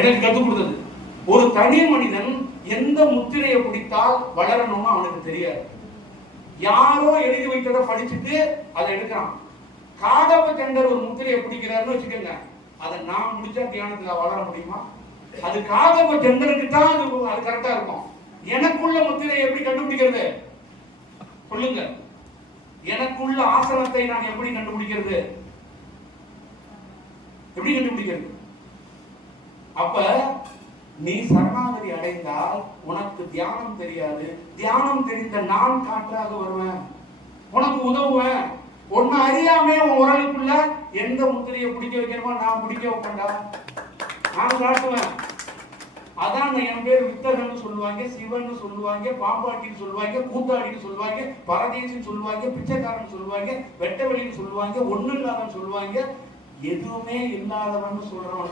எனக்கு கற்றுக் கொடுத்தது. ஒரு தனி மனிதன் எந்த முத்திரையை பிடித்தால் வளரணும்னு அவனுக்கு தெரியாது. யாரோ எழுதி வைத்ததை படிச்சுட்டு அதை எடுக்கிறான். காடவ ஜெண்டர் ஒரு முத்திரையை பிடிக்கிறாருன்னு வச்சுக்கோங்க, அதை நான் முடிச்சா தியானத்துல வளர முடியுமா? அது காடவ ஜெண்டருக்கு தான் அது கரெக்டா இருக்கும். எனக்குள்ள முத்திரையை எப்படி கண்டுபிடிக்கிறது சொல்லுங்க? எனக்குள்ள ஆசனத்தை நான் எப்படி கண்டுபிடிக்கிறது? எப்படி கண்டுபிடிக்கிறது? அப்ப நீ சரணாகதி அடைந்தால் உனக்கு தியானம் தெரியாது. தியானம் தெரிந்த நான் காற்றாக வருவேன், உனக்கு உதவுவேன். ஒன்னு அறியாமே உன் உரலுக்குள்ள எந்த முத்திரையை பிடிக்க வைக்கணுமோ நான் பிடிக்க வைப்பேன்டா, நான் காட்டுவேன். அதான் என் பேர் வித்தகன்னு சொல்லுவாங்க, சிவன் சொல்லுவாங்க, பாம்பாட்டின்னு சொல்லுவாங்க, கூத்தாடின்னு சொல்லுவாங்க, பரதேசின்னு சொல்லுவாங்க, பிச்சைக்காரன் சொல்லுவாங்க, வெட்டவெளின்னு சொல்லுவாங்க, ஒண்ணு இல்லாதன்னு சொல்லுவாங்க. எதுவுமே இல்லாதவன் சொல்றவன்